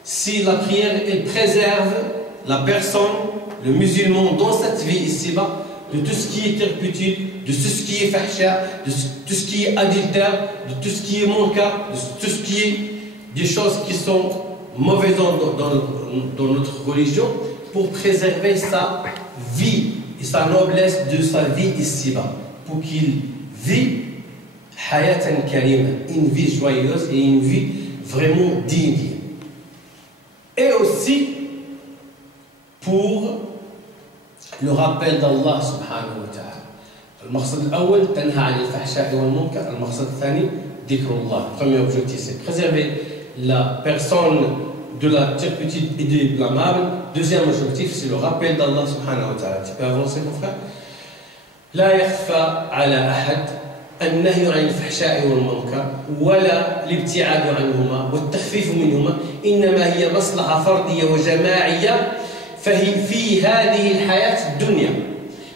si la prière elle préserve la personne, le musulman dans cette vie ici-bas, de tout ce qui est turpitude, de tout ce qui est fahsha, de tout ce qui est adultère, de tout ce qui est munkar, de tout ce qui est des choses qui sont mauvaises dans notre religion, pour préserver sa vie et sa noblesse de sa vie ici-bas, pour qu'il vit hayatan karima, une vie joyeuse et une vie vraiment digne. Et aussi pour le rappel d'Allah subhanahu wa ta'ala. المقصد الأول تنهى عن الفحشاء والمنكر، المقصد الثاني ذكر الله. Premier objectif c'est préserver la personne de la turpitude et du blâmable. Deuxième objectif c'est le rappel d'Allah subhanahu wa ta'ala. Tu peux avancer mon frère. لا يخفى على أحد النهي عن الفحشاء والمنكر ولا الابتعاد عنهما والتخفيف منهما، إنما هي مصلحة فردية وجماعية فهي في هذه الحياة الدنيا،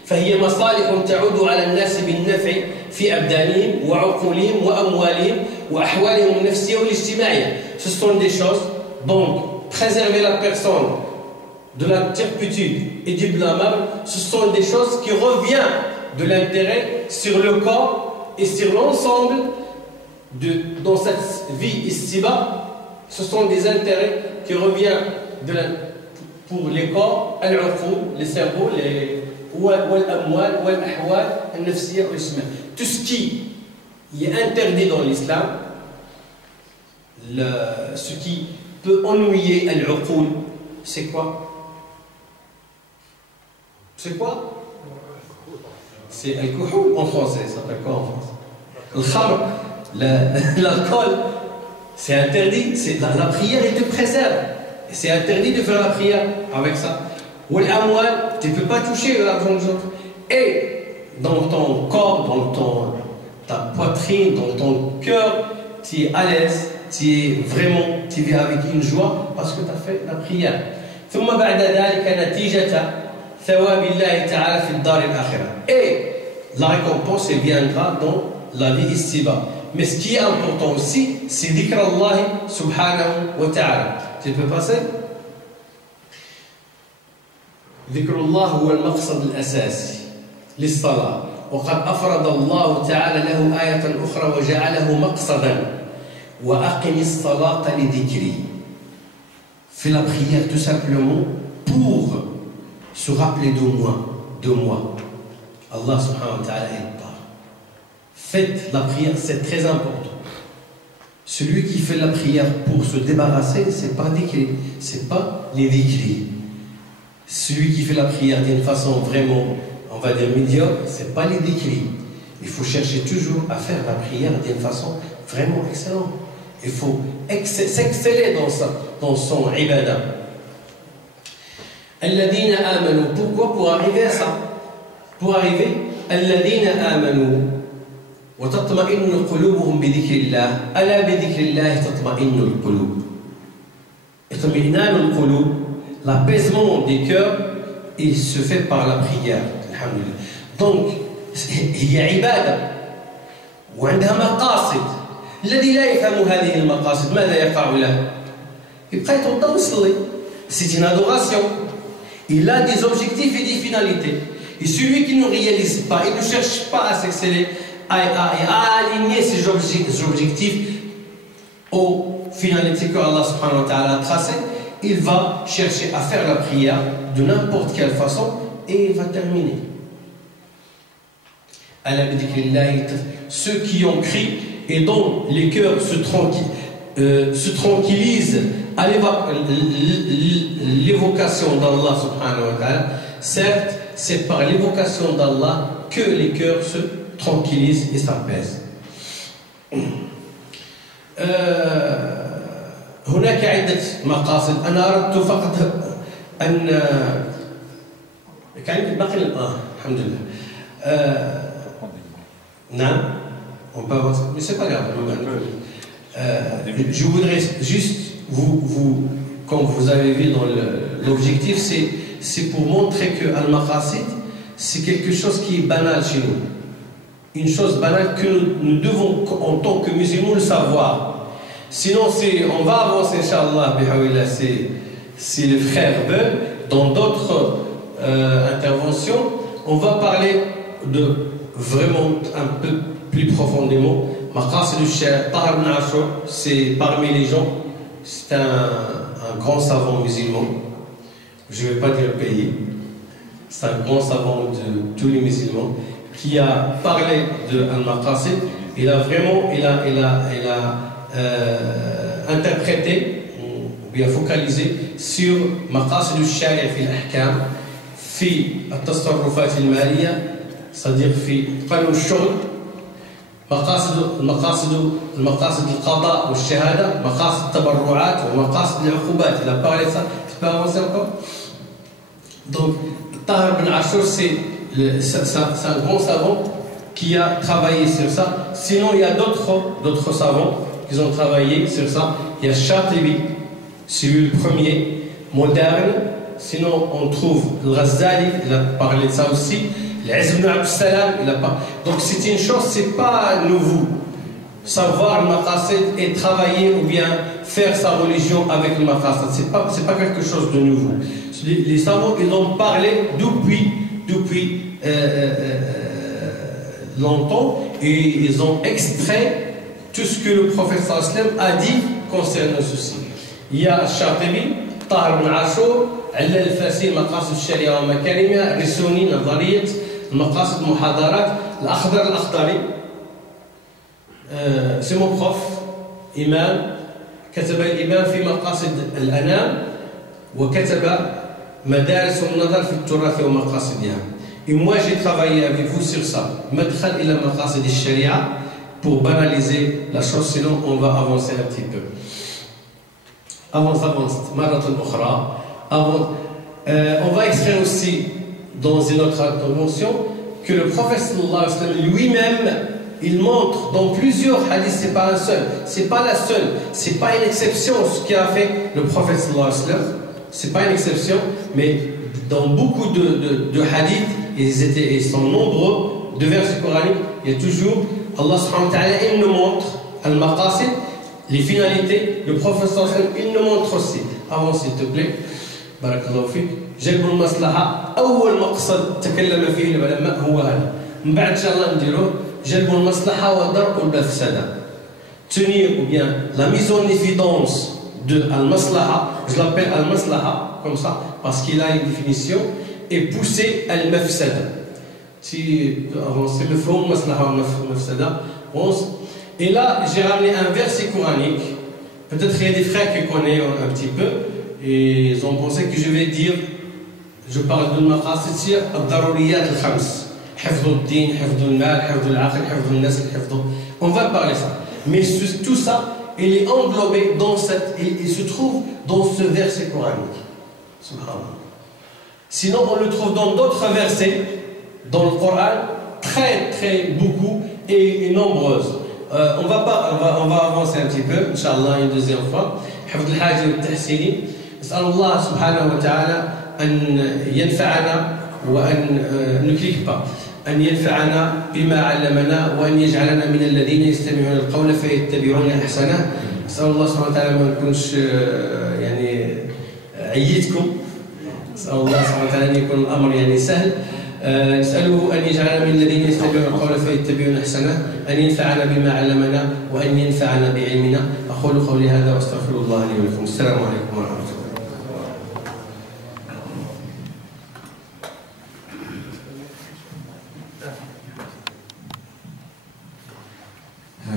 فهي مصالح تعود على الناس بالنفع في أبدانهم وعقولهم وأموالهم وأحوالهم النفسية والاجتماعية. Ce sont des choses, donc préserver la personne de la turpitude et du blâmable, ce sont des choses qui reviennent de l'intérêt sur le corps et sur l'ensemble dans cette vie ici-bas. Ce sont des intérêts qui reviennent pour les corps, les cerveaux, tout ce qui est interdit dans l'islam, ce qui peut ennuyer al-uqul, c'est quoi? C'est quoi? C'est al-kuhul en français, ça s'appelle quoi en français? L'alcool, c'est interdit, la prière elle te préserve. C'est interdit de faire la prière avec ça. Ou l'amwal, tu ne peux pas toucher l'argent des autres. Et dans ton corps, dans ta poitrine, dans ton cœur, tu es à l'aise, tu vis avec une joie parce que tu as fait la prière. ثم بعد ذلك نتيجة ثواب الله تعالى في الدار الآخرة. Et la récompense elle viendra dans la vie ici-bas. Mais ce qui est important aussi, c'est dhikr Allah subhanahu wa ta'ala. Tu peux passer? ذكر الله هو المقصد الأساسي للصلاة، وقد أفرد الله تعالى له آية أخرى وجعله مقصدا وأقم الصلاة لذكري. Fais la prière tout simplement pour se rappeler de moi. Allah subhanahu wa ta'ala est par. Faites la prière, c'est très important. Celui qui fait la prière pour se débarrasser, c'est pas dhikri, c'est pas les dhikri. Celui qui fait la prière d'une façon vraiment, on va dire médiocre, c'est pas les dhikri. Il faut chercher toujours à faire la prière d'une façon vraiment excellente. Il faut s'exceller dans son ibadah. Alladhina amanu. Pourquoi? Pour arriver à ça. Pour arriver, alladhina amanu wa tatma'innu qulubuhum bi dhikrillah. Ala bi dhikrillah tatma'innu al-qulub. Itmi'nan al-qulub, l'apaisement des cœurs, il se fait par la prière. Alhamdulillah. Donc, il y a ibadah. وعندها مقاصد. الذي لا يفهم هذه المقاصد ماذا يقع له؟ يبقى يتوضا ويصلي. C'est une adoration. Il a des objectifs et des finalités. Et celui qui ne réalise pas, il ne cherche pas à s'exceller, à aligner ses objectifs aux finalités que Allah subhanahu wa ta'ala a tracées, il va chercher à faire la prière de n'importe quelle façon et il va terminer. Ceux qui ont crié et dont les cœurs se tranquillisent à l'évocation d'Allah subhanahu wa ta'ala. Certes, c'est par l'évocation d'Allah que les cœurs se tranquillisent et s'apaisent. هناك عدة مقاصد. أنا أردت فقط أن كان باقي الحمد لله. نعم. On peut avancer, mais c'est pas grave. Je voudrais juste comme vous avez vu dans l'objectif, c'est pour montrer que Al-Maqasid, c'est quelque chose qui est banal chez nous. Une chose banale que nous devons, en tant que musulmans, le savoir. Sinon, on va avancer, Inch'Allah, si les frères veulent, dans d'autres interventions, on va parler de vraiment un peu plus profondément. Maqasid al-Shaykh Tahir ibn Ashur, c'est parmi les gens, c'est un grand savant musulman. Je ne vais pas dire le pays, c'est un grand savant de tous les musulmans qui a parlé de Al-Maqasid. Il a vraiment interprété ou bien focalisé sur Maqasid al-Shari' fi al-Ahkam, fi al-Tasarrufat al-Maliyya, c'est-à-dire fi Qanun al-Shughul, المقاصد القضاء والشهادة، مقاصد التبرعات ومقاصد العقوبات. Il a parlé de ça. Tu peux avancer encore? Donc, Tahir ibn Ashur, c'est un grand savant qui a travaillé sur ça. Sinon, il y a d'autres savants qui ont travaillé sur ça. Il y a Shatibi, c'est lui le premier, moderne. Sinon, on trouve le Ghazali, il a parlé de ça aussi. L'Izz ibn Abd Salam, il a pas. Donc c'est une chose, c'est pas nouveau. Savoir le maqasid et travailler ou bien faire sa religion avec le maqasid, c'est pas quelque chose de nouveau. Les savants, ils ont parlé depuis longtemps et ils ont extrait tout ce que le prophète sallam a dit concernant ceci. Il y a Shatibi, Tahir ibn Ashur, علل الفاسي مقاصد الشريعة ومكارمها، الرسوني نظرية المقاصد محاضرات، الأخضر الأخضري. C'est mon prof, imam, كتب الإمام في مقاصد الأنام وكتب مدارس النظر في التراث ومقاصدها. Et moi j'ai travaillé avec vous sur ça. مدخل إلى مقاصد الشريعة pour banaliser la chose, sinon on va avancer un petit peu. Avance, مرة أخرى. On va extraire aussi dans une autre intervention que le prophète sallallahu alayhi wa sallam lui-même, il montre dans plusieurs hadiths, c'est pas un seul, c'est pas la seule, c'est pas une exception ce qu'a fait le prophète sallallahu alayhi wa sallam. c'est pas une exception, mais dans beaucoup de hadiths, ils sont nombreux, de versets coraniques, il y a toujours Allah subhanahu wa ta'ala, il nous montre al-maqasid, les finalités. Le prophète sallallahu alayhi wa sallam, il nous montre aussi. Avant, s'il te plaît, barakallahu fik, جلب المصلحة أول مقصد تكلم فيه العلماء هو هذا. من بعد إن شاء الله نديروه جلب المصلحة ودرء المفسدة. Tenir ou bien la mise en évidence de al-maslaha, je l'appelle al-maslaha comme ça parce qu'il a une définition, et pousser al-mafsada. Si avancer le fond, maslaha ou mafsada, et là j'ai ramené un verset coranique. Peut-être il y a des frères qui connaissent un petit peu et ils ont pensé que je vais dire, je parle de maqasid sur al-daruriyat al-khams, حفظ الدين, حفظ المال, حفظ العقل, حفظ النسل, حفظ. On va parler ça. Mais tout ça, il est englobé dans il se trouve dans ce verset coranique. Subhanallah. Sinon, on le trouve dans d'autres versets dans le Coran, très beaucoup et nombreuses. On va avancer un petit peu, Inch'Allah, une deuxième fois. حفظ الحاجة والتحسين. نسأل الله سبحانه وتعالى أن ينفعنا وأن نكلك pas. أن ينفعنا بما علمنا وأن يجعلنا من الذين يستمعون القول فيتبعون أحسنه. نسأل الله سبحانه وتعالى ما نكونش يعني عيدكم. نسأل الله سبحانه وتعالى أن يكون الأمر يعني سهل. نسأله أن يجعلنا من الذين يستمعون القول فيتبعون أحسنه، أن ينفعنا بما علمنا وأن ينفعنا بعلمنا. أقول قولي هذا وأستغفر الله لي ولكم. السلام عليكم ورحمة الله.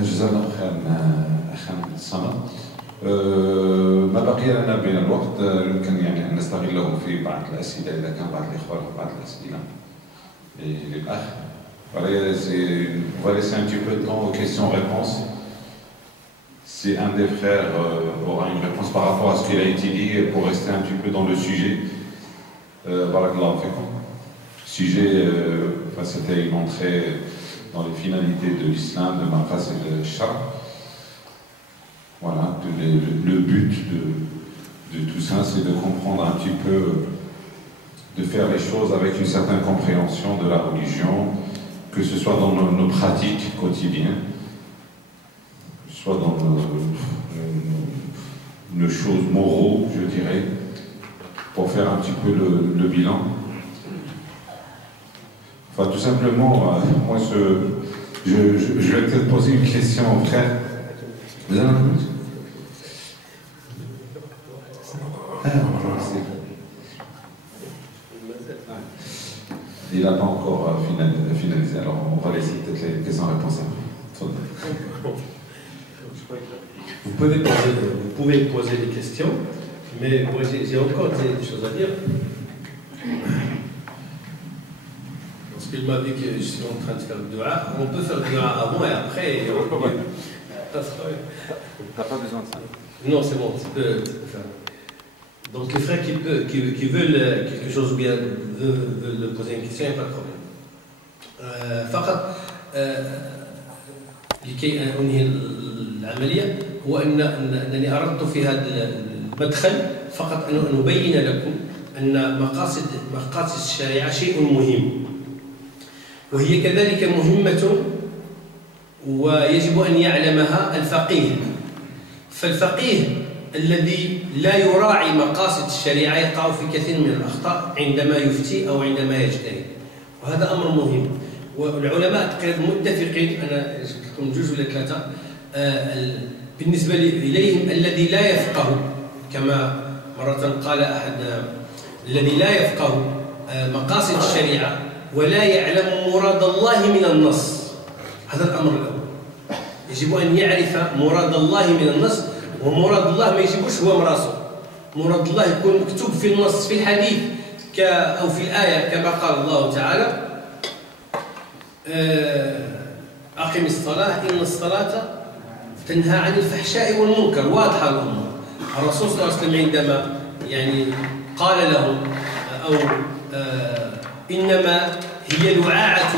جزانا خير أخانا الصمد. ما بقي لنا بين الوقت يمكن يعني أن نستغله في بعض الأسئلة إذا كان بعض الإخوان بعض الأسئلة للأخ. On va laisser un petit peu de temps aux questions-réponses. Si un des frères aura une réponse par rapport à ce qu'il a été dit, pour rester un petit peu dans le sujet, barakallahu fikum. Sujet, c'était une entrée dans les finalités de l'islam, de maqasid al-shar. Voilà, le but de tout ça, c'est de comprendre un petit peu, de faire les choses avec une certaine compréhension de la religion, que ce soit dans nos pratiques quotidiennes, soit dans nos choses moraux, je dirais, pour faire un petit peu le bilan. Enfin, tout simplement, moi, je vais peut-être poser une question au frère. Vous avez un minute? Il n'a pas encore finalisé, alors on va laisser peut-être les questions-réponses. Vous pouvez poser des questions, mais moi j'ai encore des choses à dire. Parce qu'il m'a dit que je suis en train de faire le dua. On peut faire le dua avant et après. T'as pas besoin de ça. Non, c'est bon, tu peux faire. Donc les frères qui veulent quelque chose ou bien veulent poser une question, il n'y a pas de problème. فقط لكي أنهي العملية هو أنني أردت في هذا المدخل فقط أن أبين لكم أن مقاصد الشريعة شيء مهم، وهي كذلك مهمة ويجب أن يعلمها الفقيه. فالفقيه الذي لا يراعي مقاصد الشريعة يقع في كثير من الأخطاء عندما يفتي أو عندما يجتهد، وهذا أمر مهم. والعلماء تقريبا متفقين، أنا جبت لكم جوج ولا ثلاثة بالنسبة إليهم الذي لا يفقه، كما مرة قال أحد الذي لا يفقه مقاصد الشريعة ولا يعلم مراد الله من النص. هذا الأمر الأول، يجب أن يعرف مراد الله من النص. ومراد الله ما يجيبوش هو مراسه، مراد الله يكون مكتوب في النص في الحديث أو في الآية كما قال الله تعالى أقم الصلاة إن الصلاة تنهى عن الفحشاء والمنكر. واضحة الأمور. الرسول صلى الله عليه وسلم عندما يعني قال لهم أو إنما هي لعاعة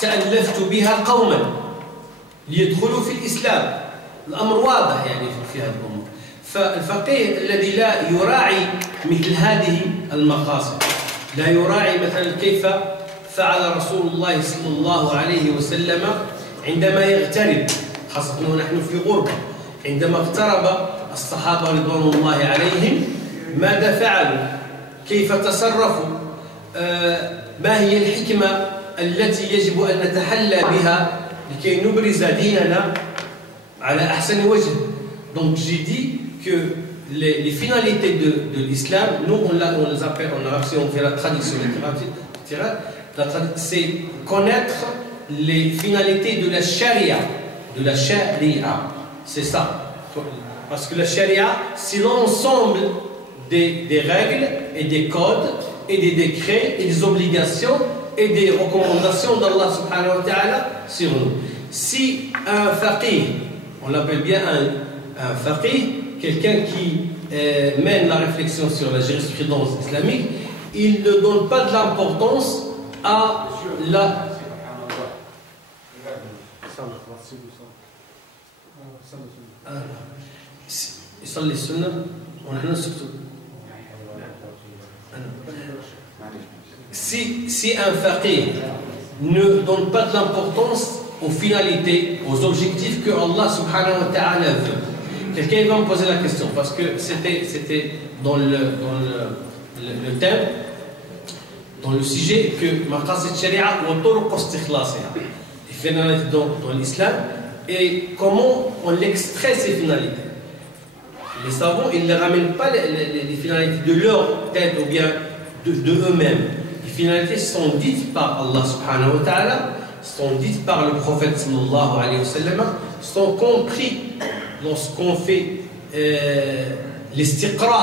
تألفت بها قوما ليدخلوا في الإسلام. الأمر واضح يعني في هذه الأمور. فالفقيه الذي لا يراعي مثل هذه المقاصد، لا يراعي مثلا كيف فعل رسول الله صلى الله عليه وسلم عندما يغترب، خاصة ونحن في غربة، عندما اقترب الصحابة رضوان الله عليهم ماذا فعلوا؟ كيف تصرفوا؟ ما هي الحكمة التي يجب أن نتحلى بها لكي نبرز ديننا على أحسن وجه. Donc j'ai dit que les finalités de l'islam, nous on les appelle en arabe, si on fait la traduction littérale, c'est connaître les finalités de la charia, c'est ça. Parce que la charia, c'est l'ensemble des règles et des codes et des décrets et des obligations et des recommandations d'Allah subhanahu wa ta'ala sur nous. Si un faqih, on l'appelle bien un faqih, quelqu'un qui mène la réflexion sur la jurisprudence islamique, il ne donne pas de l'importance à la... يصلي السنة ونحن نسكت. Si un faqih ne donne pas de l'importance aux finalités, aux objectifs que Allah subhanahu wa ta'ala veut, quelqu'un va me poser la question, parce que c'était dans le thème, dans le sujet, que maqasid sharia wa turuq istikhlasha, les finalités dans l'islam et comment on l'extrait ces finalités. Les savants, ils ne ramènent pas les finalités de leur tête ou bien de eux-mêmes. Les finalités sont dites par Allah subhanahu wa ta'ala, sont dites par le prophète sallallahu alayhi wa sallam, sont compris lorsqu'on fait l'istiqra,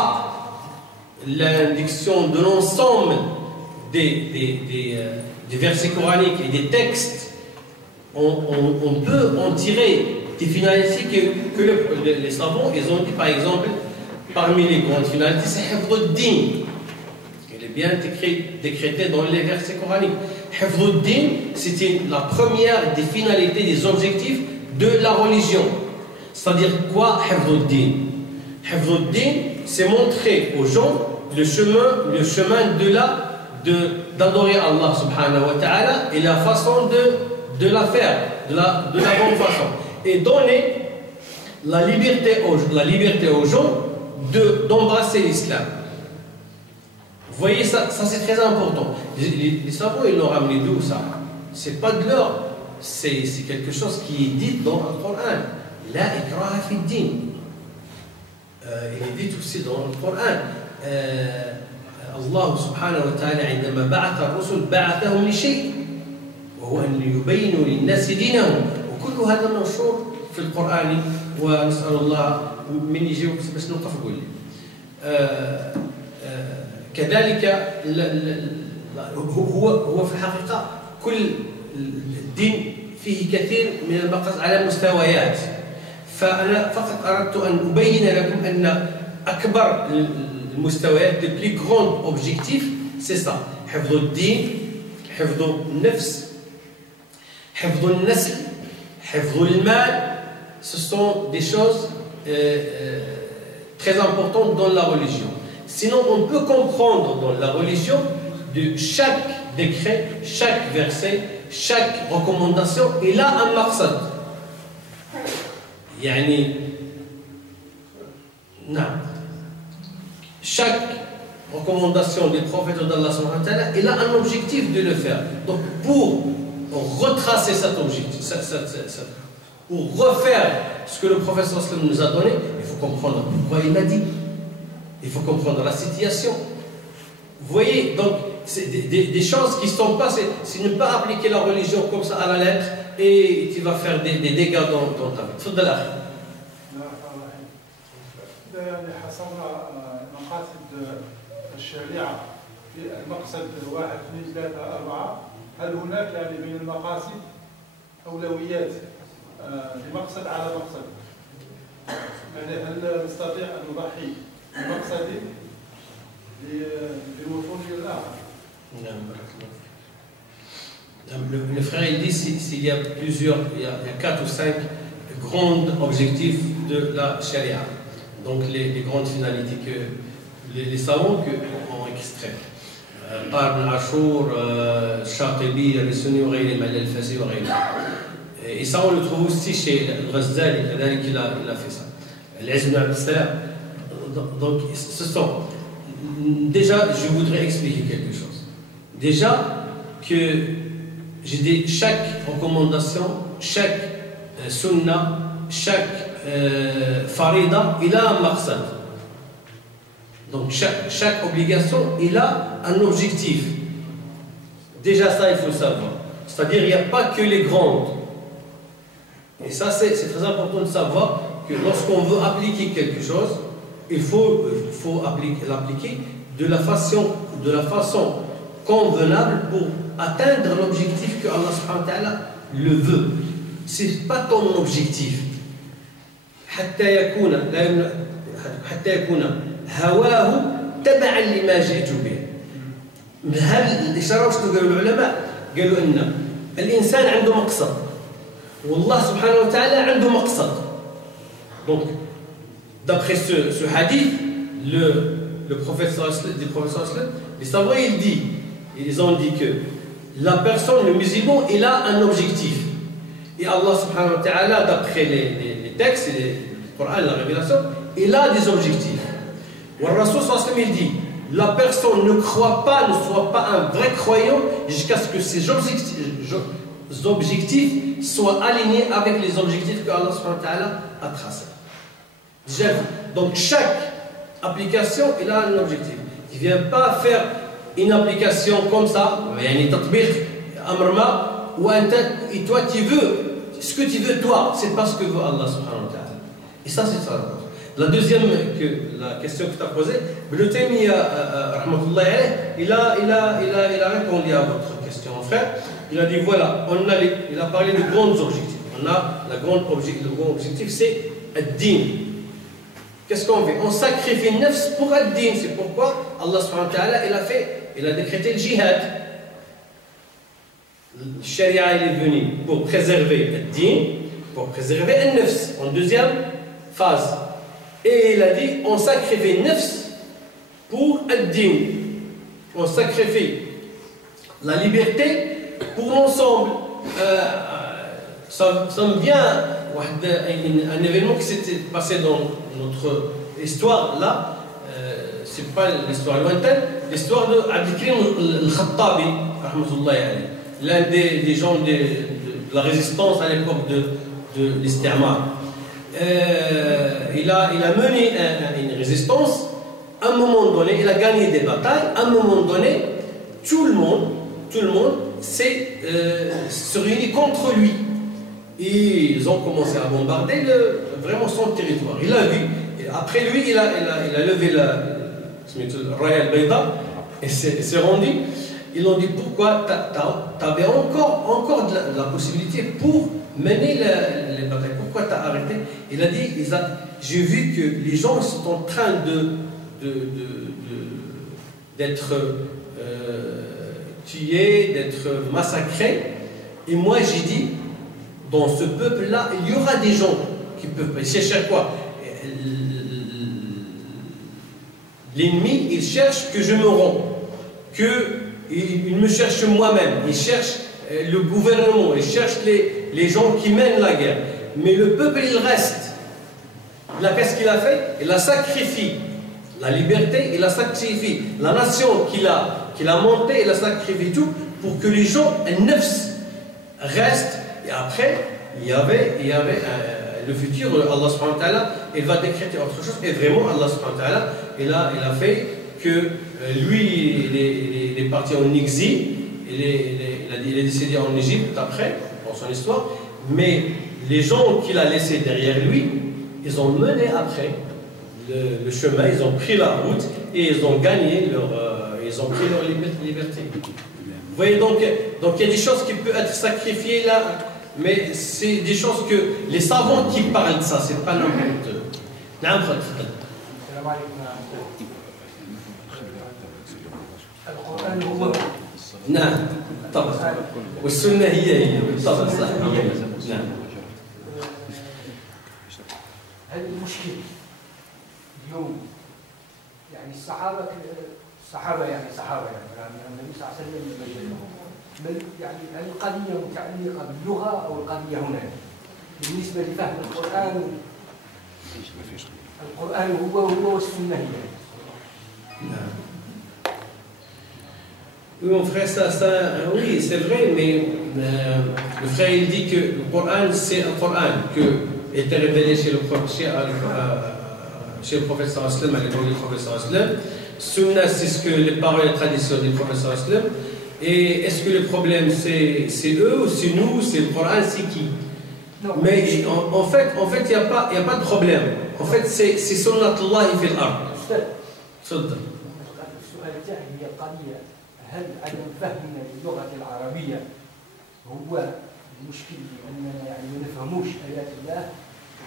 l'indiction de l'ensemble des versets coraniques et des textes. On peut en tirer des finalités que les savants, ils ont dit par exemple, parmi les grandes finalités, c'est Hifdud-Din. Elle est bien décrétée dans les versets coraniques. Hifdud-Din, c'était la première des finalités, des objectifs de la religion. C'est-à-dire quoi, Hifdud-Din? Hifdud-Din, c'est montrer aux gens le chemin d'adorer Allah subhanahu wa ta'ala et la façon de la faire, de la bonne façon. Et donner la liberté aux gens d'embrasser l'islam. Vous voyez, ça c'est très important. Les savants, ils l'ont ramené d'où ça? C'est pas de l'or, c'est quelque chose qui est dit dans le Coran. La ikraha fi din. Il est dit aussi dans le Coran. Allah subhanahu wa ta'ala, عندما بعث الرسل بعثهم لشيء وهو أن يبينوا للناس دينهم. كل هذا منشور في القرآن ونسأل الله من يجيب بس نوقف قول لي. كذلك هو في الحقيقة كل الدين فيه كثير من المقاصد على مستويات، فأنا فقط أردت أن أبين لكم أن أكبر المستويات les plus grands objectifs c'est ça. حفظ الدين، حفظ النفس، حفظ النسل، حفظ المال, ce sont des choses très importantes dans la religion. Sinon, on peut comprendre dans la religion de chaque décret, chaque verset, chaque recommandation, il a un maqsad. Yani, chaque recommandation des prophètes d'Allah, il a un objectif de le faire. Donc, pour retracer cet objectif, pour refaire ce que le prophète nous a donné, il faut comprendre pourquoi il l'a dit. Il faut comprendre la situation. Vous voyez, donc, c'est des choses qui ne sont pas, c'est ne pas appliquer la religion comme ça à la lettre et tu vas faire des dégâts dans ta vie. تفضل أخي. يعني حصرنا مقاصد الشريعة في المقصد 1 2 3 4. هل هناك يعني من المقاصد أولويات لمقصد على مقصد؟ يعني هل نستطيع أن نضحي بمقصد للوصول إلى الآخر؟ نعم بارك الله فيك. Le frère il dit s'il y a plusieurs, il y a 4 ou 5 grands objectifs de la charia. donc les grandes finalités que les savants ont extrait. Ibn Ashur, Shatibi, Al-Sunni, Al-Fasi, et ça on le trouve aussi chez Al-Ghazali, il a fait ça. Al-Izz ibn Abd Salam. Donc, ce sont. Déjà, je voudrais expliquer quelque chose. Déjà, que j'ai dit chaque recommandation, chaque sunnah, chaque farida, il a un maqsad. Donc, chaque obligation, il a un objectif. Déjà, ça, il faut savoir. C'est-à-dire, il n'y a pas que les grandes. Et ça, c'est très important de savoir que lorsqu'on veut appliquer quelque chose, il faut l'appliquer de la façon convenable pour atteindre l'objectif que Allah subhanahu wa ta'ala le veut. Ce n'est pas ton objectif. حتى يكون هواه تبعا لما جئت به. هذه الإشارة قالوا العلماء قالوا أن الإنسان عنده مقصد والله سبحانه وتعالى عنده مقصد. Donc, d'après ce hadith, le prophète sallallahu, les savants ils ont dit que la personne, le musulman, il a un objectif. Et Allah subhanahu wa ta'ala, d'après les textes, le Coran, la révélation, il a des objectifs. Le Rasul sallallahu il dit, la personne ne croit pas, ne soit pas un vrai croyant jusqu'à ce que ses objectifs soient alignés avec les objectifs que Allah subhanahu wa ta'ala a tracés. Donc chaque application, il a un objectif. Tu ne viens pas faire une application comme ça, et toi tu veux, ce que tu veux toi, c'est pas ce que veut Allah subhanahu wa ta'ala. Et ça c'est ça. La deuxième, la question que tu as posée, Ibn Taymiyyah, il a répondu à votre question, frère. Il a dit voilà, il a parlé de grands objectifs. Le grand objectif c'est ad-din. Qu'est-ce qu'on fait? On sacrifie nafs pour ad-din. C'est pourquoi Allah subhanahu wa ta'ala il a décrété le jihad. Le sharia il est venu pour préserver ad-din, pour préserver al-nafs en deuxième phase. Et il a dit on sacrifie nafs pour ad-din. On sacrifie la liberté pour l'ensemble. Ça me vient un événement qui s'était passé dans notre histoire là, c'est pas l'histoire lointaine, l'histoire de Abdelkrim al-Khattabi, l'un des gens de la résistance à l'époque de l'Istimar. Il a mené une résistance. À un moment donné, il a gagné des batailles. À un moment donné, tout le monde s'est se réuni contre lui. Et ils ont commencé à bombarder vraiment son territoire. Il a vu. Et après lui, il a levé la Raya al-Bayda et s'est rendu. Ils ont dit pourquoi tu avais encore de la possibilité pour mener les batailles. Pourquoi tu as arrêté? Il a dit j'ai vu que les gens sont en train d'être tués, d'être massacrés. Et moi j'ai dit, dans ce peuple-là, il y aura des gens qui peuvent chercher quoi? L'ennemi, il cherche que je me rends, qu'il me cherche moi-même, il cherche le gouvernement, il cherche les gens qui mènent la guerre. Mais le peuple, il reste. Là, qu'est-ce qu'il a fait? Il a sacrifié la liberté, il a sacrifié la nation qu'il a montée, il a sacrifié tout pour que les gens, nefs, restent. Et après, il y avait le futur, Allah subhanahu wa ta'ala, il va décréter autre chose. Et vraiment, Allah subhanahu wa ta'ala, il a fait que lui, il est parti en exil, il est décédé en Égypte après, dans son histoire. Mais les gens qu'il a laissés derrière lui, ils ont mené après le chemin, ils ont pris la route et ils ont gagné ils ont pris leur liberté. Vous voyez donc il y a des choses qui peuvent être sacrifiées là. Mais c'est des choses que les savants qui parlent de ça, c'est pas n'importe. نعم تفضل. السلام عليكم ورحمة الله. القرآن هو نعم طبعا والسنة هي طبعا صح نعم. هذا المشكل هناك صحابة يعني النبي صلى الله عليه وسلم بين لهم بل يعني هل القضية متعلقة باللغة أو القضية هنا بالنسبة لفهم القرآن هو والسنة هي. Oui, mon frère, oui, c'est vrai, mais le frère il dit que le Coran, c'est un Coran qui était révélé chez le prophète sallallahu à l'époque du prophète sallallahu. Sunna, c'est ce que les paroles et les traditions du prophète sallallahu. Et est-ce que le problème c'est eux ou c'est nous, c'est le Coran, c'est qui? Non. Mais en fait, il n'y a pas de problème. En fait, c'est sunnatullah fil ard. تفضل. السؤال تاعي هي القضية هل عدم فهمنا للغة العربية هو المشكل أننا يعني ما نفهموش آيات الله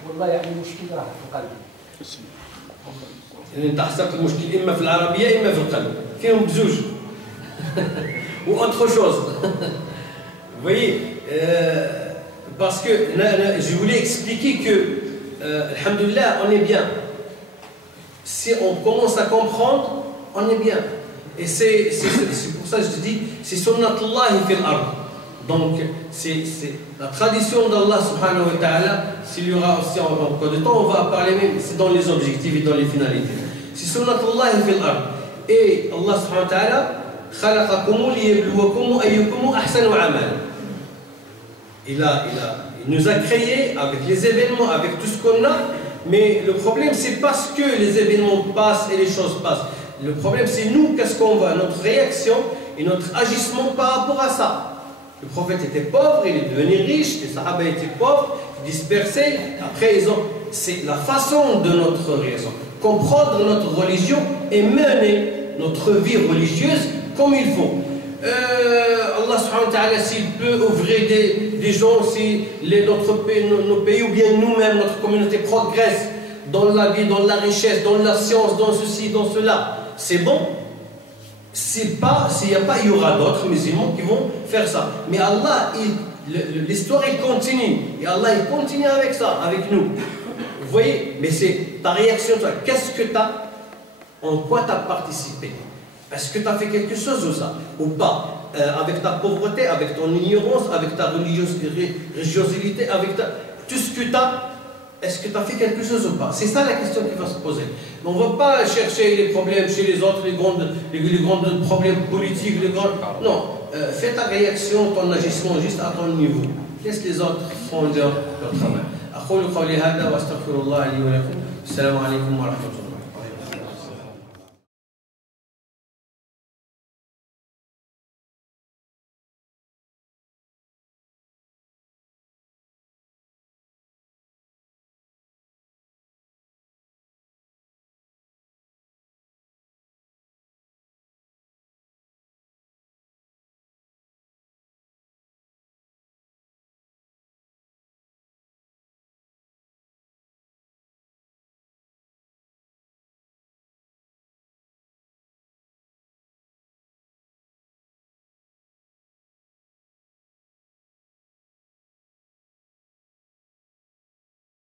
والله يعني المشكل راه في القلب. يعني تحسب المشكل إما في العربية إما في القلب فيهم بزوج ou autre chose. Vous voyez, parce que je voulais expliquer que alhamdoulilah, on est bien. Si on commence à comprendre, on est bien. Et c'est pour ça que je te dis, c'est sunnatullah fil ard. Donc, c'est la tradition d'Allah subhanahu wa ta'ala. S'il y aura aussi encore de temps, on va parler même, c'est dans les objectifs et dans les finalités. C'est sunnatullah fil ard. Et Allah subhanahu wa ta'ala khalaqakum liyabluwakum ayyukum ahsanu amala. Il nous a créés avec les événements, avec tout ce qu'on a. Mais le problème, c'est parce que les événements passent et les choses passent. Le problème, c'est nous, qu'est-ce qu'on voit, notre réaction et notre agissement par rapport à ça. Le prophète était pauvre, il est devenu riche, les sahaba étaient pauvres, dispersés. Après, c'est la façon de notre réaction. Comprendre notre religion et mener notre vie religieuse comme il faut. Allah subhanahu wa ta'ala, s'il peut ouvrir des gens, si nos pays ou bien nous-mêmes, notre communauté progresse dans la vie, dans la richesse, dans la science, dans ceci, dans cela, c'est bon. S'il n'y a pas, il y aura d'autres musulmans qui vont faire ça. Mais Allah, l'histoire, il continue. Et Allah, il continue avec ça, avec nous. Vous voyez? Mais c'est ta réaction, toi. Qu'est-ce que tu as? En quoi tu as participé? Est-ce que tu as fait quelque chose ou pas? Avec ta pauvreté, avec ton ignorance, avec ta religiosité, avec tout ce que tu as, est-ce que tu as fait quelque chose ou pas? C'est ça la question qui va se poser. On ne va pas chercher les problèmes chez les autres, les grands problèmes politiques, non, fais ta réaction, ton agissement juste à ton niveau. Laisse les autres faire leur travail. أقول قولي هذا وأستغفر الله لي ولكم. السلام عليكم ورحمة الله.